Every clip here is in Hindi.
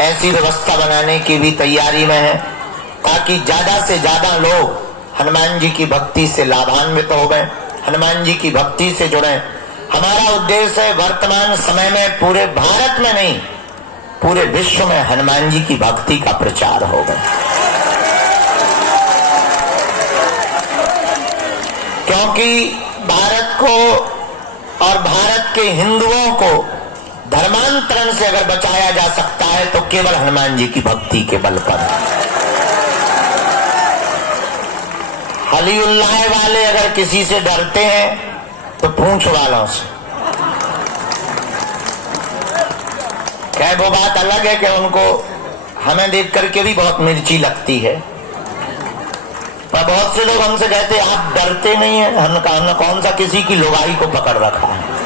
ऐसी व्यवस्था बनाने की भी तैयारी में है ताकि ज्यादा से ज्यादा लोग हनुमान जी की भक्ति से लाभान्वित हो गए, हनुमान जी की भक्ति से जुड़े। हमारा उद्देश्य है वर्तमान समय में पूरे भारत में नहीं, पूरे विश्व में हनुमान जी की भक्ति का प्रचार हो गया। क्योंकि भारत को और भारत के हिंदुओं को धर्मांतरण से अगर बचाया जा सकता है तो केवल हनुमान जी की भक्ति के बल पर। हलीउल्लाह वाले अगर किसी से डरते हैं तो पूंछ वालों से। क्या वो बात अलग है कि उनको हमें देख करके भी बहुत मिर्ची लगती है, पर बहुत से लोग हमसे कहते आप डरते नहीं है। हमने कौन सा किसी की लुगाई को पकड़ रखा है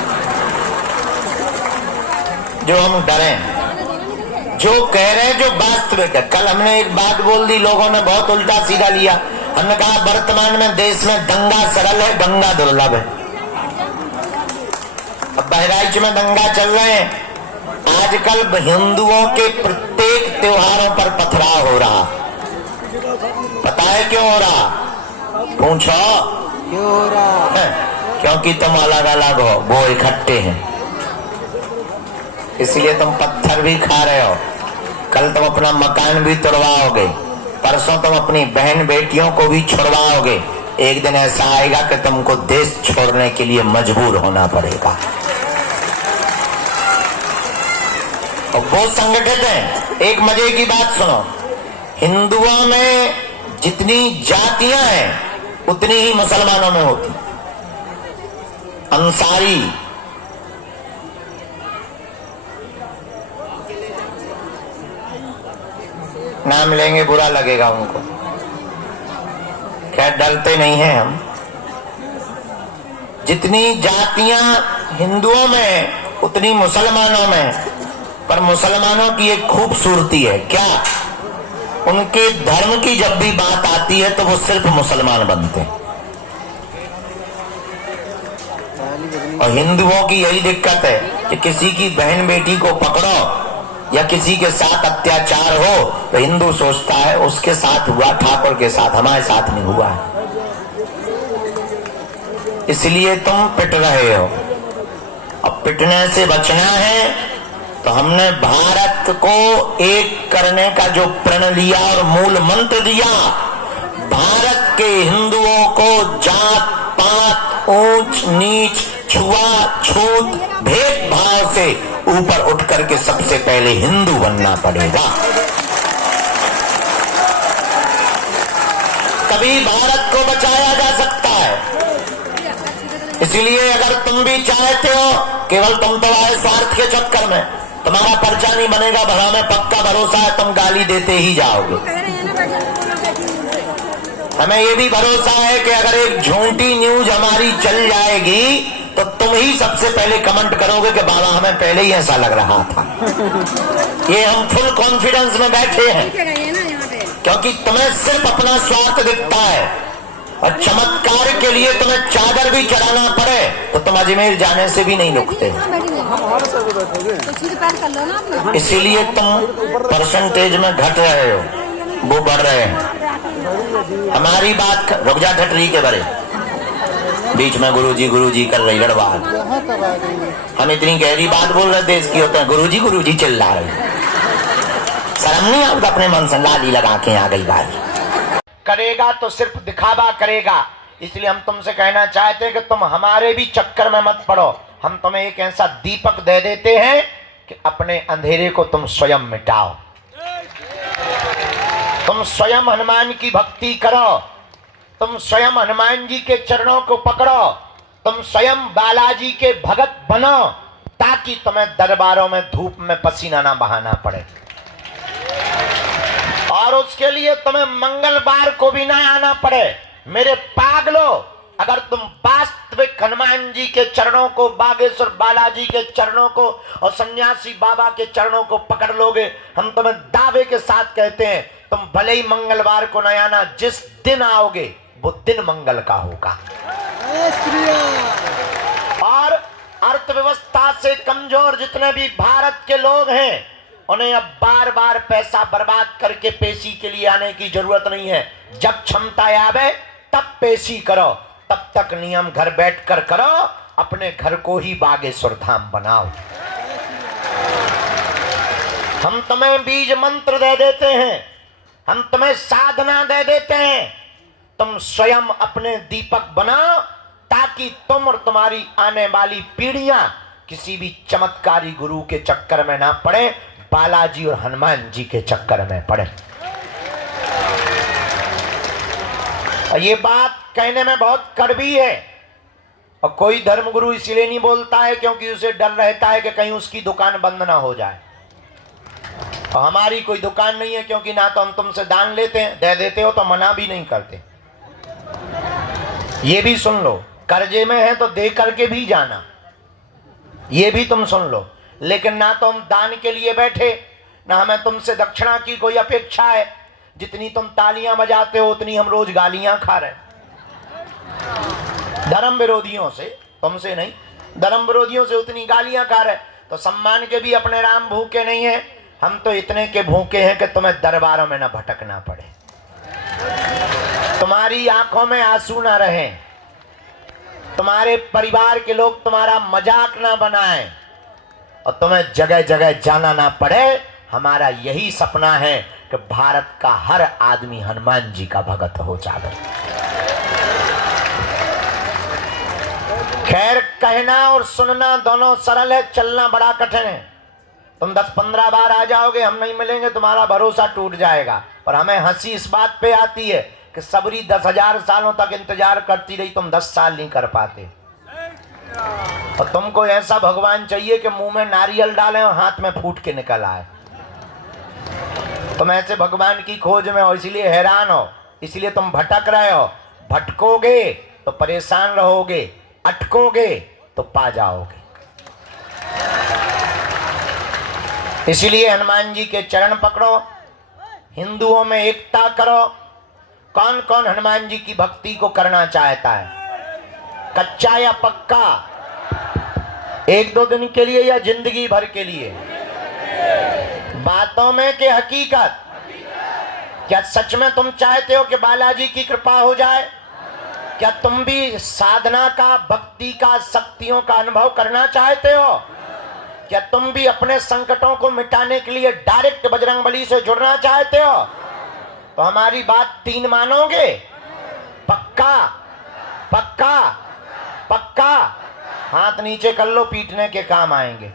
जो हम डरें? जो कह रहे हैं जो वास्तविक है। कल हमने एक बात बोल दी, लोगों ने बहुत उल्टा सीधा लिया। हमने कहा वर्तमान में देश में दंगा सरल है, गंगा दुर्लभ है। अब बहराइच में दंगा चल रहे हैं। आजकल हिंदुओं के प्रत्येक त्योहारों पर पथराव हो रहा। पता है क्यों हो रहा? पूछो क्यों हो रहा है? क्योंकि तुम अलग अलग हो, वो इकट्ठे हैं, इसलिए तुम पत्थर भी खा रहे हो। कल तुम अपना मकान भी तोड़वाओगे, परसों तुम अपनी बहन बेटियों को भी छुड़वाओगे। एक दिन ऐसा आएगा कि तुमको देश छोड़ने के लिए मजबूर होना पड़ेगा। और वो संगठित हैं। एक मजे की बात सुनो, हिंदुओं में जितनी जातियां हैं उतनी ही मुसलमानों में होती। अंसारी, नाम लेंगे बुरा लगेगा उनको, क्या डरते नहीं हैं हम। जितनी जातियां हिंदुओं में उतनी मुसलमानों में। पर मुसलमानों की एक खूबसूरती है, क्या? उनके धर्म की जब भी बात आती है तो वो सिर्फ मुसलमान बनते हैं। और हिंदुओं की यही दिक्कत है कि किसी की बहन बेटी को पकड़ो या किसी के साथ अत्याचार हो तो हिंदू सोचता है उसके साथ हुआ, ठाकुर के साथ, हमारे साथ नहीं हुआ है, इसलिए तुम पिट रहे हो। अब पिटने से बचना है तो हमने भारत को एक करने का जो प्रण लिया और मूल मंत्र दिया, भारत के हिंदुओं को जात पात, ऊंच नीच, छुआछूत, भेदभाव से ऊपर उठ करके सबसे पहले हिंदू बनना पड़ेगा। तभी भारत को बचाया जा सकता है। इसलिए अगर तुम भी चाहते हो, केवल तुम तो आए स्वार्थ के चक्कर में, तुम्हारा पर्चा नहीं बनेगा, हमें पक्का भरोसा है तुम गाली देते ही जाओगे। हमें ये भी भरोसा है कि अगर एक झूठी न्यूज हमारी चल जाएगी तो तुम ही सबसे पहले कमेंट करोगे कि बाबा हमें पहले ही ऐसा लग रहा था। ये हम फुल कॉन्फिडेंस में बैठे हैं क्योंकि तुम्हें सिर्फ अपना स्वार्थ दिखता है। और चमत्कार के लिए तुम्हें चादर भी चढ़ाना पड़े तो तुम अजमेर जाने से भी नहीं रुकते। इसीलिए तुम परसेंटेज में घट रहे हो, वो बढ़ रहे हैं। हमारी बात रुक जा ठटरी के बड़े बीच में गुरुजी कर रही लड़वा। हम इतनी गहरी बात बोल रहे थे, इसकी होते हैं गुरुजी चिल्ला रहे। शर्म नहीं आता? अपने मन से लाली लगा के आ गई बात करेगा तो सिर्फ दिखावा करेगा। इसलिए हम तुमसे कहना चाहते हैं कि तुम हमारे भी चक्कर में मत पड़ो। हम तुम्हें एक ऐसा दीपक दे देते हैं कि अपने अंधेरे को तुम स्वयं मिटाओ। तुम स्वयं हनुमान की भक्ति करो, तुम स्वयं हनुमान जी के चरणों को पकड़ो, तुम स्वयं बालाजी के भगत बनो ताकि तुम्हें दरबारों में धूप में पसीना ना बहाना पड़े। और उसके लिए तुम्हें मंगलवार को भी ना आना पड़े। मेरे पागलो, अगर तुम वास्तविक हनुमान जी के चरणों को, बागेश्वर बालाजी के चरणों को और सन्यासी बाबा के चरणों को पकड़ लोगे, हम तुम्हें दावे के साथ कहते हैं तुम भले ही मंगलवार को न आना, जिस दिन आओगे वो दिन मंगल का होगा। और अर्थव्यवस्था से कमजोर जितने भी भारत के लोग हैं उन्हें अब बार बार पैसा बर्बाद करके पेशी के लिए आने की जरूरत नहीं है। जब क्षमता आवे तब पेशी करो, तब तक नियम घर बैठकर करो, अपने घर को ही बागेश्वर धाम बनाओ। हम तुम्हें बीज मंत्र दे देते हैं, हम तुम्हें साधना दे देते हैं, तुम स्वयं अपने दीपक बनाओ ताकि तुम और तुम्हारी आने वाली पीढ़ियां किसी भी चमत्कारी गुरु के चक्कर में ना पड़े, बालाजी और हनुमान जी के चक्कर में पड़े। ये बात कहने में बहुत कड़वी है और कोई धर्मगुरु इसलिए नहीं बोलता है क्योंकि उसे डर रहता है कि कहीं उसकी दुकान बंद ना हो जाए। और हमारी कोई दुकान नहीं है क्योंकि ना तो हम तुमसे दान लेते हैं, दे देते हो तो मना भी नहीं करते। ये भी सुन लो, कर्जे में है तो दे करके भी जाना, ये भी तुम सुन लो। लेकिन ना तो हम दान के लिए बैठे, ना हमें तुमसे दक्षिणा की कोई अपेक्षा है। जितनी तुम तालियां बजाते हो उतनी हम रोज गालियां खा रहे, धर्म विरोधियों से, तुमसे नहीं, धर्म विरोधियों से उतनी गालियां खा रहे। तो सम्मान के भी अपने राम भूखे नहीं है, हम तो इतने के भूखे हैं कि तुम्हें दरबारों में न भटकना पड़े, तुम्हारी आंखों में आंसू ना रहे, तुम्हारे परिवार के लोग तुम्हारा मजाक ना बनाएं और तुम्हें जगह जगह जाना ना पड़े। हमारा यही सपना है कि भारत का हर आदमी हनुमान जी का भगत हो जाए। खैर, कहना और सुनना दोनों सरल है, चलना बड़ा कठिन है। तुम 10-15 बार आ जाओगे, हम नहीं मिलेंगे, तुम्हारा भरोसा टूट जाएगा। पर हमें हंसी इस बात पे आती है कि सबरी 10,000 सालों तक इंतजार करती रही, तुम 10 साल नहीं कर पाते। और तुमको ऐसा भगवान चाहिए कि मुंह में नारियल डालें और हाथ में फूट के निकल आए। तुम ऐसे भगवान की खोज में हो, इसलिए हैरान हो, इसलिए तुम भटक रहे हो। भटकोगे तो परेशान रहोगे, अटकोगे तो पा जाओगे। इसलिए हनुमान जी के चरण पकड़ो, हिंदुओं में एकता करो। कौन कौन हनुमान जी की भक्ति को करना चाहता है, कच्चा या पक्का, 1-2 दिन के लिए या जिंदगी भर के लिए? बातों में कि हकीकत? क्या सच में तुम चाहते हो कि बालाजी की कृपा हो जाए? क्या तुम भी साधना का, भक्ति का, शक्तियों का अनुभव करना चाहते हो? क्या तुम भी अपने संकटों को मिटाने के लिए डायरेक्ट बजरंगबली से जुड़ना चाहते हो? तो हमारी बात 3 मानोगे? पक्का पक्का पक्का? हाथ नीचे कर लो, पीटने के काम आएंगे।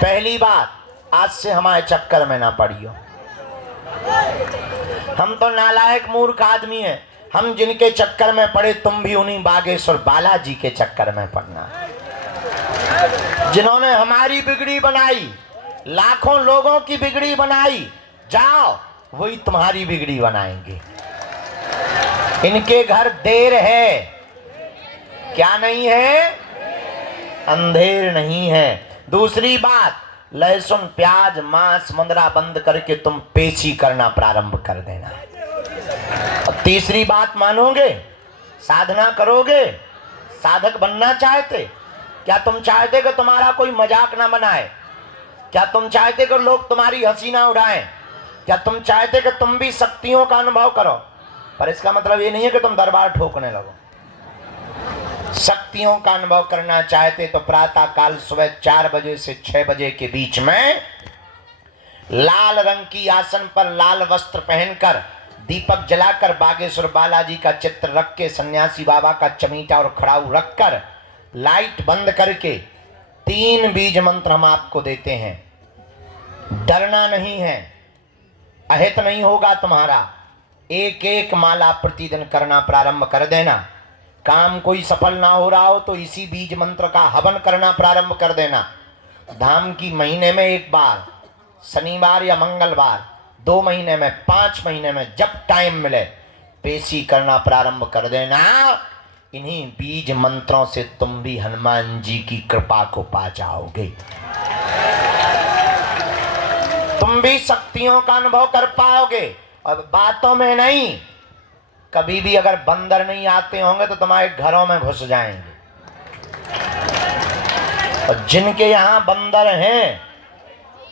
पहली बात, आज से हमारे चक्कर में ना पड़ियो। हम तो नालायक मूर्ख आदमी हैं, हम जिनके चक्कर में पड़े तुम भी उन्हीं बागेश्वर बालाजी के चक्कर में पड़ना। जिन्होंने हमारी बिगड़ी बनाई, लाखों लोगों की बिगड़ी बनाई, जाओ वही तुम्हारी बिगड़ी बनाएंगे। इनके घर देर है, क्या नहीं है? अंधेर नहीं है। दूसरी बात, लहसुन, प्याज, मांस, मंदरा बंद करके तुम पेशी करना प्रारंभ कर देना। और तीसरी बात मानोगे, साधना करोगे, साधक बनना चाहते? क्या तुम चाहते कि तुम्हारा कोई मजाक ना बनाए? क्या तुम चाहते कि लोग तुम्हारी हंसी ना उड़ाएं? क्या तुम चाहते कि तुम भी शक्तियों का अनुभव करो? पर इसका मतलब ये नहीं है कि तुम दरबार ठोकने लगो। शक्तियों का अनुभव करना चाहते तो प्रातः काल सुबह 4 बजे से 6 बजे के बीच में लाल रंग की आसन पर लाल वस्त्र पहनकर, दीपक जलाकर, बागेश्वर बालाजी का चित्र रख के, सन्यासी बाबा का चमीटा और खड़ाऊ रखकर, लाइट बंद करके 3 बीज मंत्र हम आपको देते हैं। डरना नहीं है, अहित नहीं होगा तुम्हारा। एक माला प्रतिदिन करना प्रारंभ कर देना। काम कोई सफल ना हो रहा हो तो इसी बीज मंत्र का हवन करना प्रारंभ कर देना। धाम की महीने में 1 बार, शनिवार या मंगलवार, 2 महीने में, 5 महीने में, जब टाइम मिले पेशी करना प्रारंभ कर देना। इन्हीं बीज मंत्रों से तुम भी हनुमान जी की कृपा को पा जाओगे। तुम भी शक्तियों का अनुभव कर पाओगे। और बातों में नहीं, कभी भी अगर बंदर नहीं आते होंगे तो तुम्हारे घरों में घुस जाएंगे। और जिनके यहाँ बंदर हैं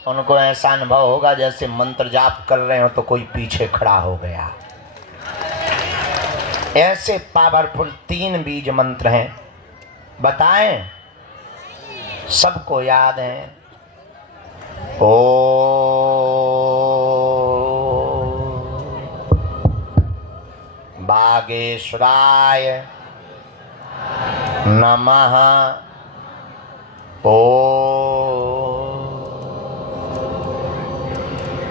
उनको ऐसा अनुभव होगा जैसे मंत्र जाप कर रहे हो तो कोई पीछे खड़ा हो गया। ऐसे पावरफुल 3 बीज मंत्र हैं, बताएं, सबको याद है। ओ बागेश्वराय नमः। ओ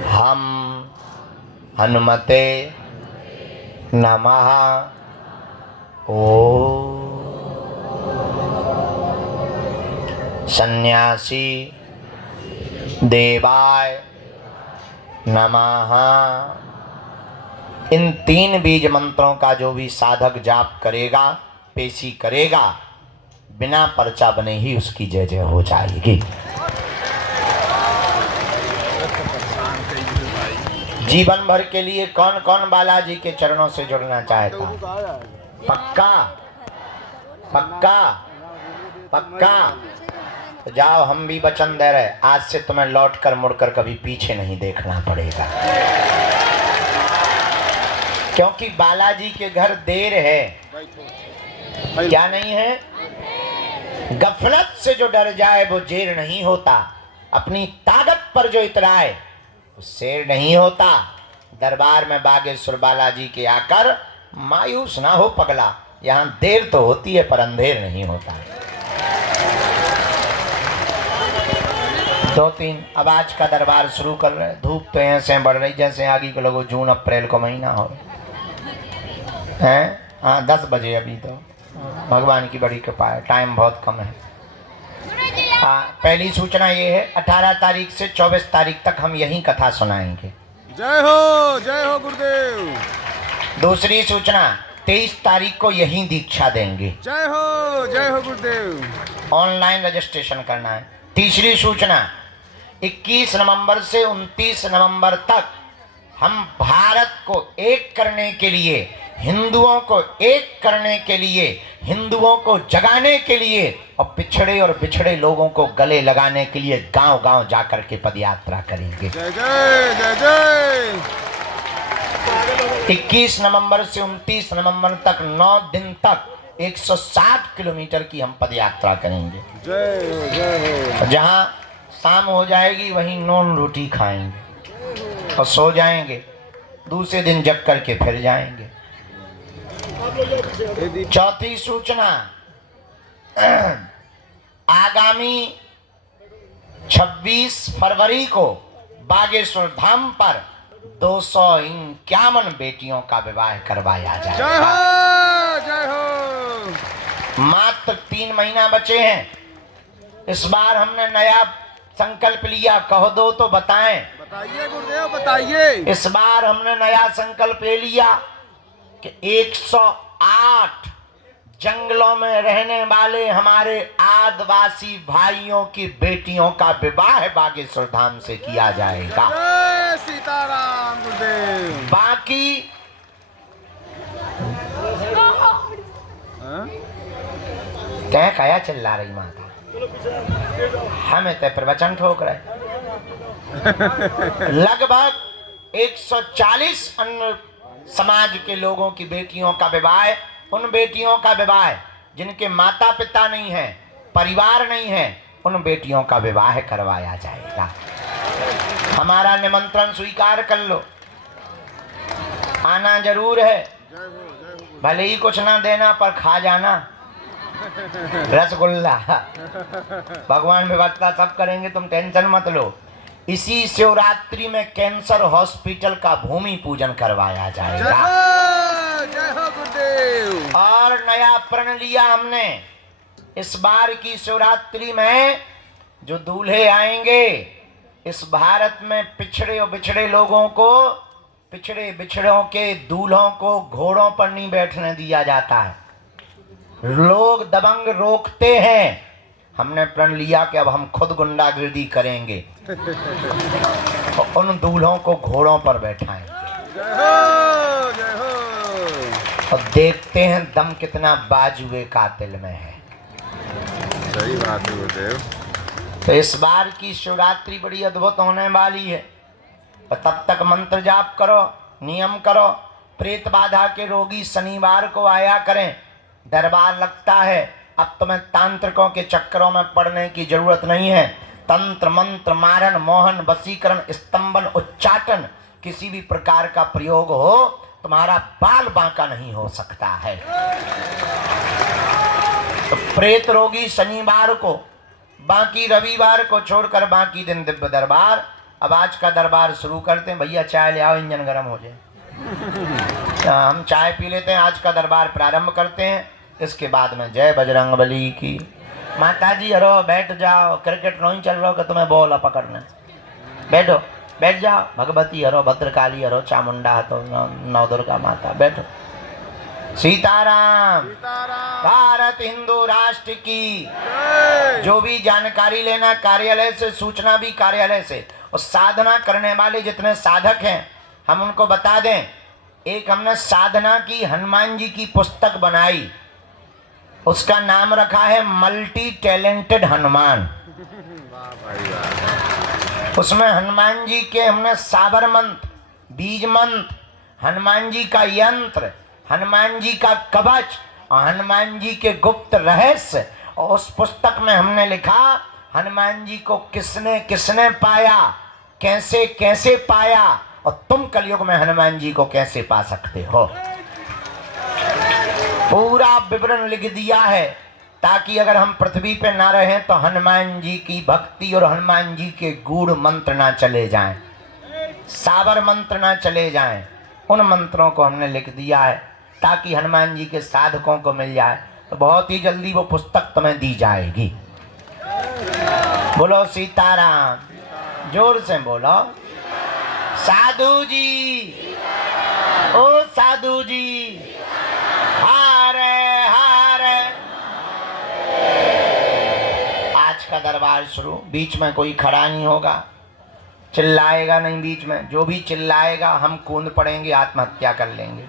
हम हनुमते नमः। ओ सन्यासी देवाय नमः। इन 3 बीज मंत्रों का जो भी साधक जाप करेगा, पेशी करेगा, बिना पर्चा बने ही उसकी जय जय हो जाएगी। जीवन भर के लिए कौन कौन बालाजी के चरणों से जुड़ना चाहता? पक्का पक्का पक्का? तो जाओ, हम भी वचन दे रहे, आज से तुम्हें लौटकर मुड़कर कभी पीछे नहीं देखना पड़ेगा, क्योंकि बालाजी के घर देर है। क्या नहीं है? गफलत से जो डर जाए वो जेर नहीं होता, अपनी ताकत पर जो इतराए वो शेर नहीं होता। दरबार में बागेश्वर बालाजी के आकर मायूस ना हो पगला, यहाँ देर तो होती है पर अंधेर नहीं होता। 2-3 अब आज का दरबार शुरू कर रहे हैं। धूप तो ऐसे बढ़ रही जैसे आगे को लोगो जून अप्रैल को महीना हो हैं। हाँ 10 बजे अभी तो, भगवान की बड़ी कृपा है, टाइम बहुत कम है। पहली सूचना ये है, 18 तारीख से 24 तारीख तक हम यही कथा सुनाएंगे। जय हो गुरुदेव। दूसरी सूचना, 23 तारीख को यही दीक्षा देंगे। जय हो गुरुदेव। ऑनलाइन रजिस्ट्रेशन करना है। तीसरी सूचना, 21 नवंबर से 29 नवंबर तक हम भारत को एक करने के लिए, हिंदुओं को एक करने के लिए, हिंदुओं को जगाने के लिए और पिछड़े और बिछड़े लोगों को गले लगाने के लिए गांव-गांव जाकर के पदयात्रा करेंगे। जय जय जय जय। 21 नवंबर से 29 नवंबर तक 9 दिन तक 160 किलोमीटर की हम पदयात्रा करेंगे। जय हो। जहां शाम हो जाएगी वहीं नॉन रोटी खाएंगे और सो जाएंगे, दूसरे दिन जग करके फिर जाएंगे। चौथी सूचना, आगामी 26 फरवरी को बागेश्वर धाम पर 251 बेटियों का विवाह करवाया जाएगा। जय हो। मात्र 3 महीना बचे हैं। इस बार हमने नया संकल्प लिया, कहो दो तो बताएं। बताइए गुरुदेव, बताइए। इस बार हमने नया संकल्प ले लिया कि 108 जंगलों में रहने वाले हमारे आदिवासी भाइयों की बेटियों का विवाह बागेश्वर धाम से किया जाएगा। जय सीताराम गुरुदेव। बाकी क्या काया चिल्ला रही माता, हमें तो प्रवचन ठोक रहे। लगभग 140 अन्य समाज के लोगों की बेटियों का विवाह, उन बेटियों का विवाह जिनके माता पिता नहीं है, परिवार नहीं है, उन बेटियों का विवाह करवाया जाएगा। हमारा निमंत्रण स्वीकार कर लो, आना जरूर है। भले ही कुछ ना देना पर खा जाना रसगुल्ला। भगवान व्यवस्था सब करेंगे, तुम टेंशन मत लो। इसी शिवरात्रि में कैंसर हॉस्पिटल का भूमि पूजन करवाया जाएगा। जय हो गुरुदेव। और नया प्रण लिया हमने, इस बार की शिवरात्रि में जो दूल्हे आएंगे, इस भारत में पिछड़े और बिछड़े लोगों को, पिछड़े बिछड़ों के दूल्हों को घोड़ों पर नहीं बैठने दिया जाता है। लोग दबंग रोकते हैं, हमने प्रण लिया कि अब हम खुद गुंडागिर्दी करेंगे और उन दूल्हों को घोड़ों पर बैठाएंगे। जय हो, जय हो। और देखते हैं दम कितना बाजुए कातिल में है। सही बात है गुरुदेव। तो इस बार की शिवरात्रि बड़ी अद्भुत होने वाली है। और तब तक मंत्र जाप करो, नियम करो। प्रेत बाधा के रोगी शनिवार को आया करें, दरबार लगता है। अब तुम्हें तांत्रिकों के चक्करों में पड़ने की जरूरत नहीं है। तंत्र मंत्र मारण मोहन वशीकरण स्तंभन उच्चाटन किसी भी प्रकार का प्रयोग हो, तुम्हारा बाल बांका नहीं हो सकता है। तो प्रेत रोगी शनिवार को, बाकी रविवार को छोड़कर बाकी दिन दिव्य दरबार। अब आज का दरबार शुरू करते हैं। भैया चाय ले आओ, इंजन गर्म हो जाए। हम चाय पी लेते हैं, आज का दरबार प्रारंभ करते हैं। इसके बाद में जय बजरंगबली की। माता जी हरो, बैठ जाओ। क्रिकेट नहीं चल रहा कि तुम्हें बॉल पकड़ना, बैठो, बैठ जाओ। भगवती हरो, भद्रकाली हरो, चामुंडा हतो, नौ दुर्गा माता, बैठो। सीताराम। भारत हिंदू राष्ट्र की। जो भी जानकारी लेना कार्यालय से, सूचना भी कार्यालय से, और साधना करने वाले जितने साधक हैं हम उनको बता दें। एक हमने साधना की हनुमान जी की पुस्तक बनाई, उसका नाम रखा है मल्टी टैलेंटेड हनुमान। उसमें हनुमान जी के हमने साबर मंत्र, बीज मंत्र, हनुमान जी का यंत्र, हनुमान जी का कवच और हनुमान जी के गुप्त रहस्य। और उस पुस्तक में हमने लिखा हनुमान जी को किसने किसने पाया, कैसे कैसे पाया, और तुम कलयुग में हनुमान जी को कैसे पा सकते हो। पूरा विवरण लिख दिया है, ताकि अगर हम पृथ्वी पे ना रहें तो हनुमान जी की भक्ति और हनुमान जी के गूढ़ मंत्र ना चले जाएं, साबर मंत्र ना चले जाएं। उन मंत्रों को हमने लिख दिया है ताकि हनुमान जी के साधकों को मिल जाए। तो बहुत ही जल्दी वो पुस्तक तुम्हें दी जाएगी। बोलो सीताराम, जोर से बोलो। साधु जी, ओ साधु जी, हारे हारे। आज का दरबार शुरू। बीच में कोई खड़ा नहीं होगा, चिल्लाएगा नहीं बीच में। जो भी चिल्लाएगा हम कूद पड़ेंगे, आत्महत्या कर लेंगे।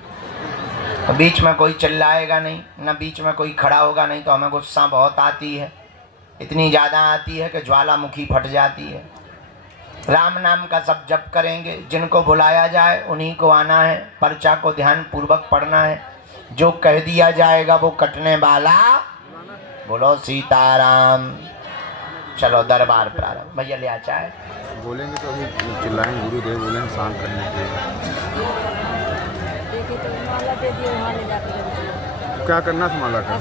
तो बीच में कोई चिल्लाएगा नहीं, ना बीच में कोई खड़ा होगा, नहीं तो हमें गुस्सा बहुत आती है। इतनी ज़्यादा आती है कि ज्वालामुखी फट जाती है। राम नाम का सब जप करेंगे, जिनको बुलाया जाए उन्हीं को आना है। पर्चा को ध्यान पूर्वक पढ़ना है, जो कह दिया जाएगा वो कटने वाला। बोलो सीताराम। चलो दरबार प्रारंभ। भैया ले आ चाय। बोलेंगे तो अभी चिल्लाएंगे, गुरुदेव बोलेंगे शांत करने के लिए। क्या करना था माला का?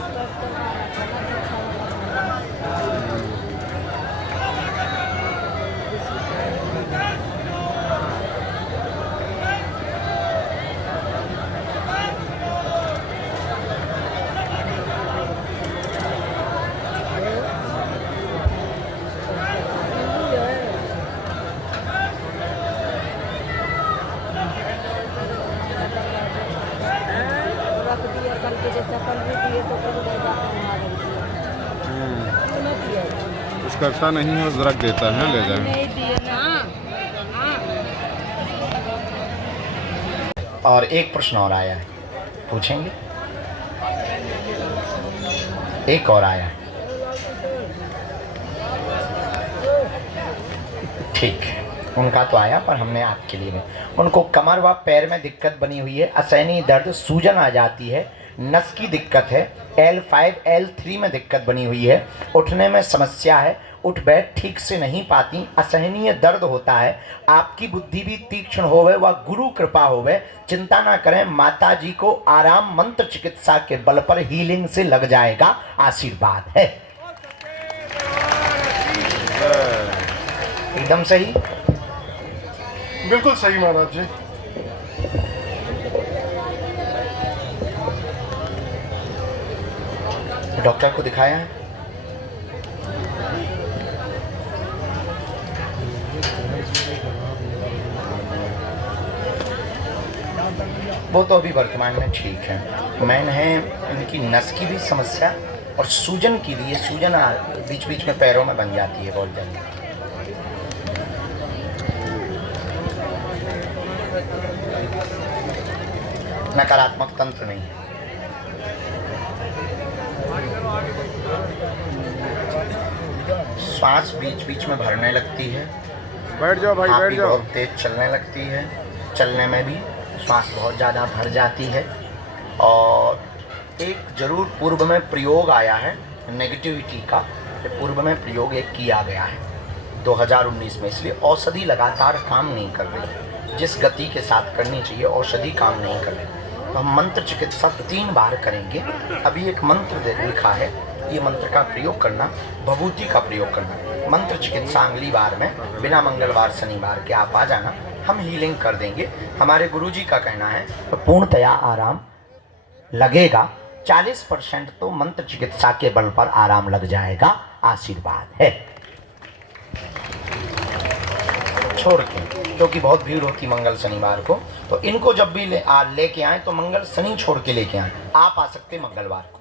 कुछ करता नहीं है, बस रख देता है, ले जाए। और एक प्रश्न और आया है, पूछेंगे? एक और आया है, ठीक है। उनका तो आया, पर हमने आपके लिए भी। उनको कमर व पैर में दिक्कत बनी हुई है, असहनीय दर्द, सूजन आ जाती है, नस की दिक्कत है, L5 L3 में दिक्कत बनी हुई है, उठने में समस्या है, उठ बैठ ठीक से नहीं पाती, असहनीय दर्द होता है। आपकी बुद्धि भी तीक्ष्ण होवे व गुरु कृपा होवे। चिंता ना करें, माता जी को आराम मंत्र चिकित्सा के बल पर हीलिंग से लग जाएगा। आशीर्वाद है। एकदम सही, बिल्कुल सही महाराज जी। डॉक्टर को दिखाया है? वो तो अभी वर्तमान में ठीक है। मैन है इनकी नस की भी समस्या और सूजन की भी। ये सूजन बीच बीच में पैरों में बन जाती है बहुत जल्दी। नकारात्मक तंत्र नहीं है। श्वास बीच बीच में भरने लगती है, बैठ जाओ भाई, आप बैठ भी जाओ। बहुत तेज चलने लगती है, चलने में भी श्वास बहुत ज़्यादा भर जाती है। और एक जरूर पूर्व में प्रयोग आया है नेगेटिविटी का, पूर्व में प्रयोग एक किया गया है 2019 में, इसलिए औषधि लगातार काम नहीं कर रही, जिस गति के साथ करनी चाहिए औषधि काम नहीं कर रही। तो हम मंत्र चिकित्सा 3 बार करेंगे। अभी एक मंत्र लिखा है, ये मंत्र का प्रयोग करना, भभूति का प्रयोग करना। मंत्र चिकित्सा अगली बार में बिना मंगलवार शनिवार के आप आ जाना, हम हीलिंग कर देंगे। हमारे गुरुजी का कहना है तो पूर्णतया आराम लगेगा। 40% तो मंत्र चिकित्सा के बल पर आराम लग जाएगा। आशीर्वाद है। छोड़ के, क्योंकि बहुत भीड़ होती मंगल शनिवार को, तो इनको जब भी लेके आए तो मंगल शनि छोड़ के लेके आए। आप आ सकते मंगलवार को,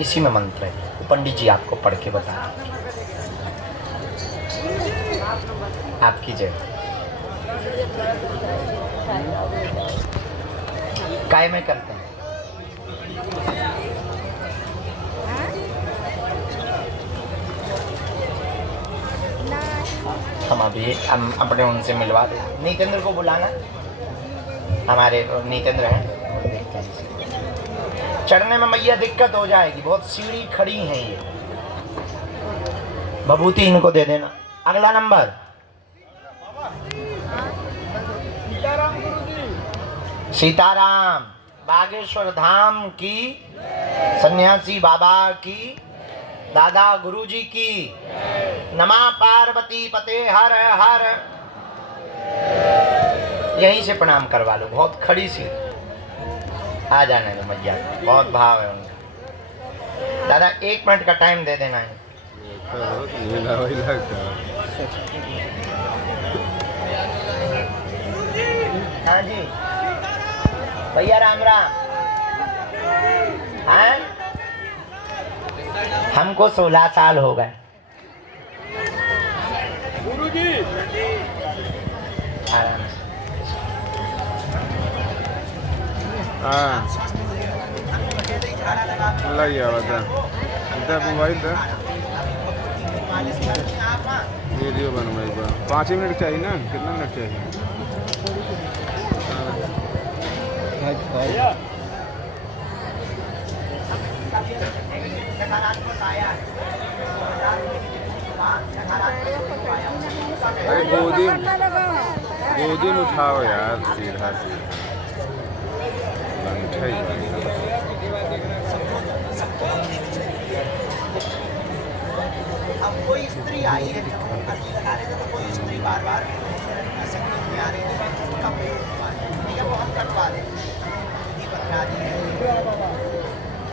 इसी में मंत्र है, तो पंडित जी आपको पढ़ के बता आपकी जय। काय में करते हैं हम अभी हम अपने उनसे मिलवा दें। नीतेंद्र को बुलाना, हमारे नीतेंद्र हैं, देखते हैं। चढ़ने में मैया दिक्कत हो जाएगी, बहुत सीढ़ी खड़ी है ये। भभूति इनको दे देना। अगला नंबर सीताराम बागेश्वर धाम की, सन्यासी बाबा की, दादा गुरुजी की। नमः पार्वती पते हर हर। यहीं से प्रणाम करवा लो, बहुत खड़ी सी। आ जाने दो मैया, बहुत भाव है उनका। दादा 1 मिनट का टाइम दे देना है। हाँ जी भैया, राम राम। हाँ, हमको 16 साल हो गए। आराम से। अल्लाह ही आवता इधर मोबाइल था, वीडियो बनवाई बा। 5 मिनट चाहिए ना, कितना मिनट चाहिए? अरे गोदी में उठाओ यार, सीधा सीधा लंठा ही बनेगा। अब कोई स्त्री आई है, जब हम अर्जी लगा रहे थे तो कोई स्त्री बार बार ऐसे में आ रही थी, उसका प्रयोग हुआ है। ठीक है, वो हम कटवा दें। दीपक राजी है,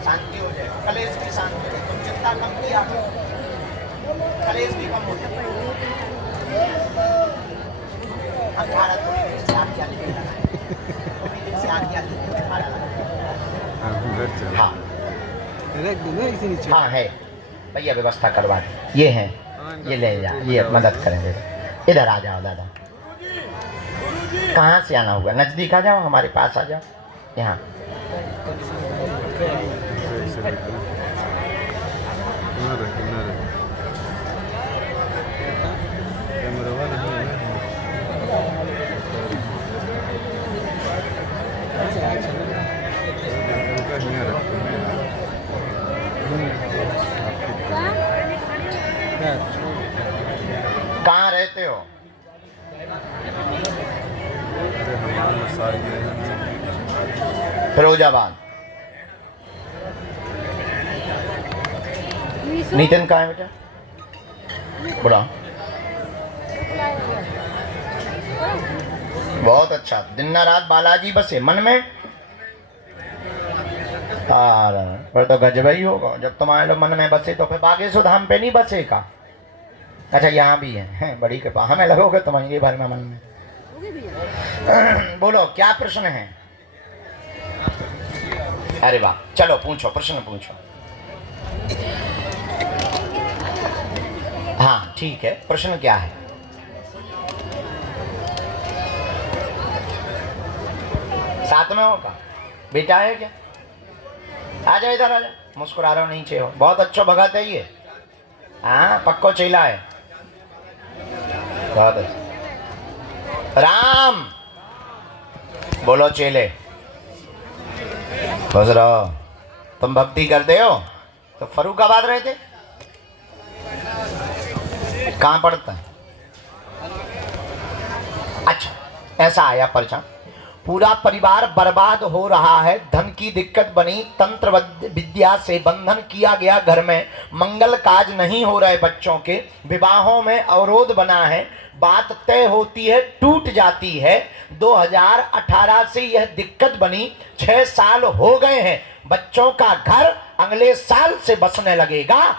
शांति हो जाए, कलेश भी शांति हो जाए। तुम चिंता कम किया, कलेश भी कम हो जाए। हम भारत थोड़ी देर से आज्ञा लेके लगाए, थोड़ी देर से आज्ञा लेके खाना लगाए। हाँ हाँ है भैया, व्यवस्था करवा दें। ये हैं, ये ले जा, ये मदद करेंगे। इधर आ जाओ दादा। कहाँ से आना होगा? नज़दीक आ जाओ, हमारे पास आ जाओ। यहाँ कहाँ रहते हो? फिरोजाबाद। नितिन कहाँ है बेटा? बुरा, बहुत अच्छा। दिन न रात बालाजी बसे मन में। पर तो गजब ही होगा जब तुम्हारे लोग मन में बसे, तो फिर बागेश्वर धाम पे नहीं बसेगा। अच्छा यहाँ भी है, बड़ी कृपा। हमें लगोगे तुम्हारे भर में मन में। बोलो क्या प्रश्न है? अरे वाह, चलो पूछो, प्रश्न पूछो। हाँ ठीक है, प्रश्न क्या है? साथ में होगा बेटा है क्या? आ जाओ इधर, आ जाओ। मुस्कुरा रहा हो, नीचे हो। बहुत अच्छा भगत है ये, हाँ पक्को चेला है। बहुत अच्छा। राम बोलो चेले, बस रहो। तुम भक्ति करते हो तो फर्रुखाबाद रहे थे, कहाँ पड़ता है? अच्छा ऐसा आया पर्चा, पूरा परिवार बर्बाद हो रहा है, धन की दिक्कत बनी, तंत्र विद्या से बंधन किया गया, घर में मंगल काज नहीं हो रहे, बच्चों के विवाहों में अवरोध बना है, बात तय होती है टूट जाती है। 2018 से यह दिक्कत बनी, 6 साल हो गए हैं, बच्चों का घर अगले साल से बसने लगेगा।